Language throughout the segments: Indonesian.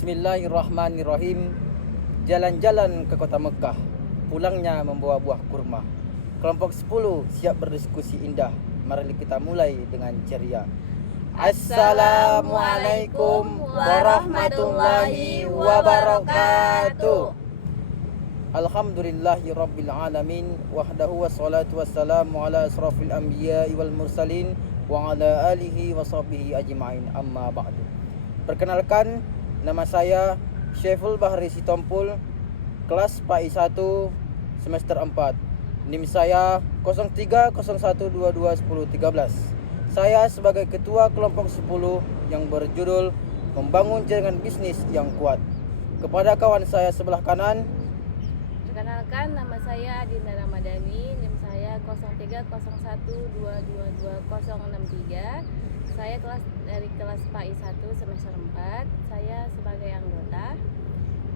Bismillahirrahmanirrahim. Jalan-jalan ke kota Mekah, pulangnya membawa buah kurma. Kelompok 10 siap berdiskusi indah. Mari kita mulai dengan ceria. Assalamualaikum warahmatullahi wabarakatuh. Alhamdulillahi rabbil alamin, wahdahu wassalatu wassalamu ala asrafil anbiya'i wal mursalin wa ala alihi wa sahbihi ajma'in, amma ba'du. Perkenalkan, nama saya Syaiful Bahri Sitompul, kelas PAI 1 semester 4. NIM saya 0301221013. Saya sebagai ketua kelompok 10 yang berjudul Membangun Jaringan Bisnis yang Kuat. Kepada kawan saya sebelah kanan, perkenalkan, nama saya Adinda Ramadhani, NIM saya 0301222063. Saya dari kelas PAI 1 semester 4. Saya sebagai anggota.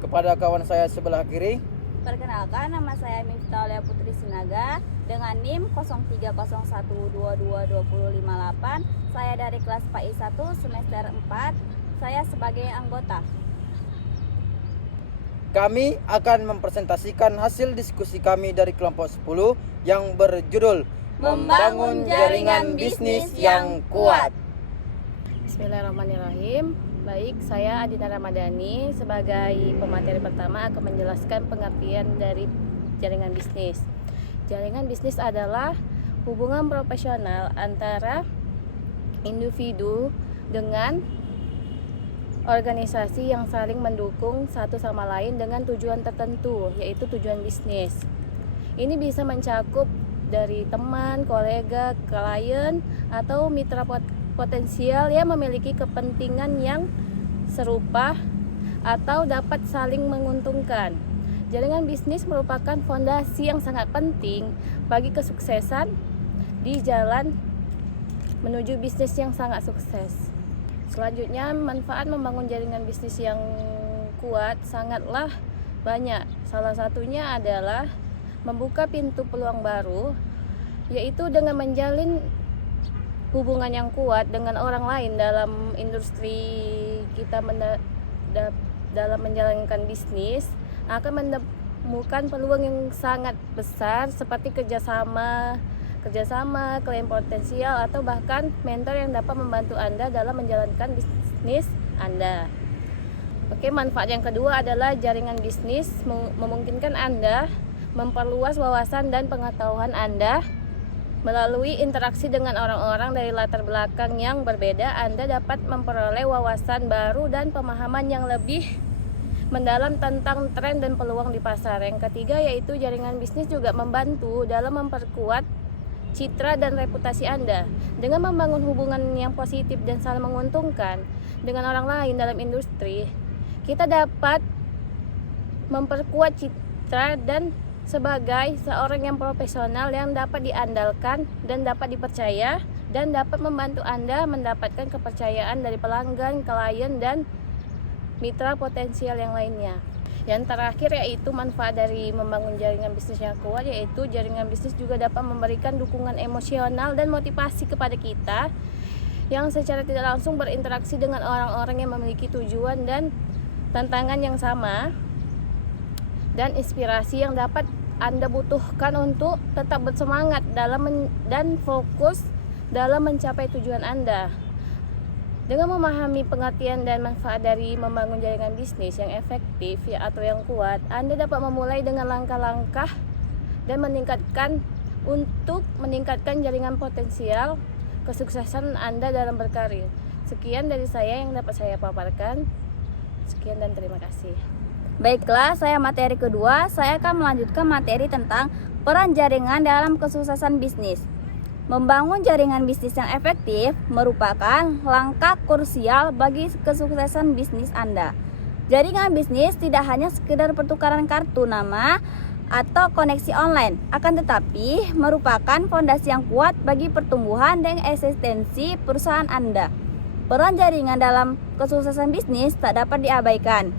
kepada kawan saya sebelah kiri, Perkenalkan, nama saya Miftahlia Putri Sinaga dengan NIM 0301222058. Saya dari kelas PAI 1 semester 4. Saya sebagai anggota. kami akan mempresentasikan hasil diskusi kami dari kelompok 10 yang berjudul Membangun Jaringan Bisnis yang Kuat. Bismillahirrahmanirrahim. Baik, saya Adinda Ramadhani sebagai pemateri pertama akan menjelaskan pengertian dari jaringan bisnis. Jaringan bisnis adalah hubungan profesional antara individu dengan organisasi yang saling mendukung satu sama lain dengan tujuan tertentu, yaitu tujuan bisnis. Ini bisa mencakup dari teman, kolega, klien, atau mitra potensial yang memiliki kepentingan yang serupa atau dapat saling menguntungkan. Jaringan bisnis merupakan fondasi yang sangat penting bagi kesuksesan di jalan menuju bisnis yang sangat sukses. Selanjutnya, manfaat membangun jaringan bisnis yang kuat sangatlah banyak. Salah satunya adalah membuka pintu peluang baru, yaitu dengan menjalin hubungan yang kuat dengan orang lain dalam industri kita dalam menjalankan bisnis akan menemukan peluang yang sangat besar seperti kerjasama, klien potensial, atau bahkan mentor yang dapat membantu Anda dalam menjalankan bisnis Anda. Oke, manfaat yang kedua adalah jaringan bisnis memungkinkan Anda memperluas wawasan dan pengetahuan Anda. Melalui interaksi dengan orang-orang dari latar belakang yang berbeda, Anda dapat memperoleh wawasan baru dan pemahaman yang lebih mendalam tentang tren dan peluang di pasar. Yang ketiga yaitu jaringan bisnis juga membantu dalam memperkuat citra dan reputasi Anda. Dengan membangun hubungan yang positif dan saling menguntungkan dengan orang lain dalam industri, kita dapat memperkuat citra dan sebagai seorang yang profesional yang dapat diandalkan dan dapat dipercaya, dan dapat membantu Anda mendapatkan kepercayaan dari pelanggan, klien, dan mitra potensial yang lainnya. Yang terakhir yaitu manfaat dari membangun jaringan bisnis yang kuat, yaitu jaringan bisnis juga dapat memberikan dukungan emosional dan motivasi kepada kita yang secara tidak langsung berinteraksi dengan orang-orang yang memiliki tujuan dan tantangan yang sama, dan inspirasi yang dapat Anda butuhkan untuk tetap bersemangat dan fokus dalam mencapai tujuan Anda. Dengan memahami pengertian dan manfaat dari membangun jaringan bisnis yang efektif atau yang kuat, Anda dapat memulai dengan langkah-langkah dan meningkatkan jaringan potensial kesuksesan Anda dalam berkarir. Sekian dari saya yang dapat saya paparkan. Sekian dan terima kasih. Baiklah, saya materi kedua. Saya akan melanjutkan materi tentang peran jaringan dalam kesuksesan bisnis. Membangun jaringan bisnis yang efektif merupakan langkah krusial bagi kesuksesan bisnis Anda. Jaringan bisnis tidak hanya sekedar pertukaran kartu nama atau koneksi online, akan tetapi merupakan fondasi yang kuat bagi pertumbuhan dan eksistensi perusahaan Anda. Peran jaringan dalam kesuksesan bisnis tak dapat diabaikan.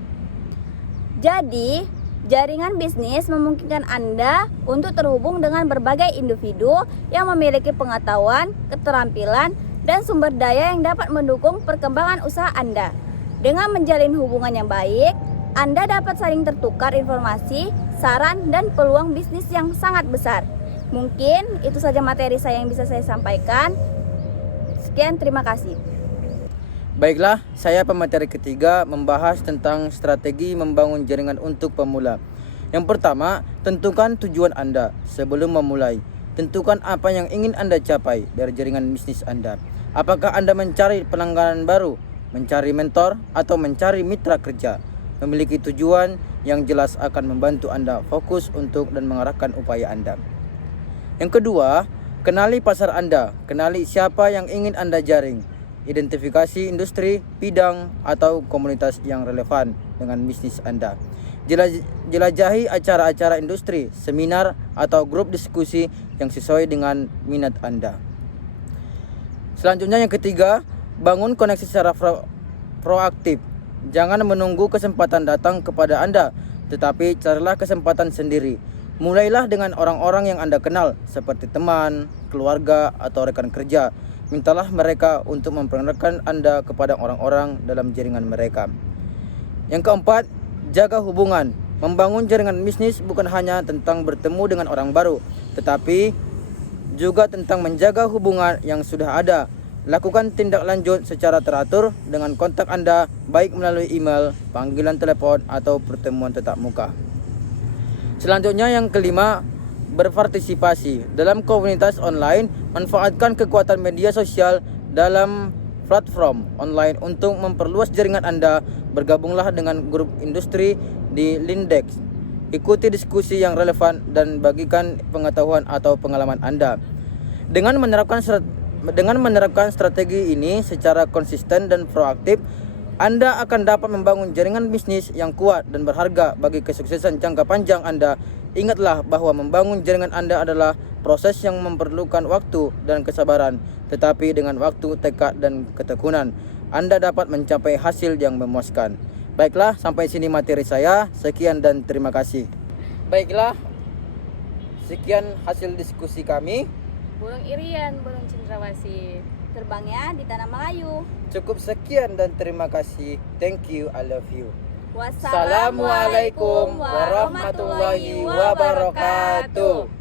Jadi, jaringan bisnis memungkinkan Anda untuk terhubung dengan berbagai individu yang memiliki pengetahuan, keterampilan, dan sumber daya yang dapat mendukung perkembangan usaha Anda. Dengan menjalin hubungan yang baik, Anda dapat saling tertukar informasi, saran, dan peluang bisnis yang sangat besar. Mungkin itu saja materi saya yang bisa saya sampaikan. Sekian, terima kasih. Baiklah, saya pemateri ketiga membahas tentang strategi membangun jaringan untuk pemula. Yang pertama, tentukan tujuan Anda sebelum memulai. Tentukan apa yang ingin Anda capai dari jaringan bisnis Anda. Apakah Anda mencari pelanggan baru, mencari mentor, atau mencari mitra kerja? Memiliki tujuan yang jelas akan membantu Anda fokus untuk dan mengarahkan upaya Anda. Yang kedua, kenali pasar Anda. Kenali siapa yang ingin Anda jaring. Identifikasi industri, bidang, atau komunitas yang relevan dengan bisnis Anda. Jelajahi acara-acara industri, seminar, atau grup diskusi yang sesuai dengan minat Anda. Selanjutnya yang ketiga, bangun koneksi secara proaktif. Jangan menunggu kesempatan datang kepada Anda, tetapi carilah kesempatan sendiri. Mulailah dengan orang-orang yang Anda kenal, seperti teman, keluarga, atau rekan kerja. Mintalah mereka untuk memperkenalkan Anda kepada orang-orang dalam jaringan mereka. Yang keempat, jaga hubungan. Membangun jaringan bisnis bukan hanya tentang bertemu dengan orang baru, tetapi juga tentang menjaga hubungan yang sudah ada. Lakukan tindak lanjut secara teratur dengan kontak Anda, baik melalui email, panggilan telepon, atau pertemuan tatap muka. Selanjutnya yang kelima, berpartisipasi dalam komunitas online. Manfaatkan kekuatan media sosial dalam platform online untuk memperluas jaringan Anda. Bergabunglah dengan grup industri di Lindex. Ikuti diskusi yang relevan dan bagikan pengetahuan atau pengalaman Anda. Dengan menerapkan strategi ini secara konsisten dan proaktif, Anda akan dapat membangun jaringan bisnis yang kuat dan berharga bagi kesuksesan jangka panjang Anda. Ingatlah bahwa membangun jaringan Anda adalah proses yang memerlukan waktu dan kesabaran, tetapi dengan waktu, tekad, dan ketekunan, Anda dapat mencapai hasil yang memuaskan. Baiklah, sampai sini materi saya. Sekian dan terima kasih. Baiklah, sekian hasil diskusi kami. Burung irian, burung cendrawasih. Terbangnya di tanah Melayu. Cukup sekian dan terima kasih. Thank you, I love you. Wassalamualaikum warahmatullahi wabarakatuh.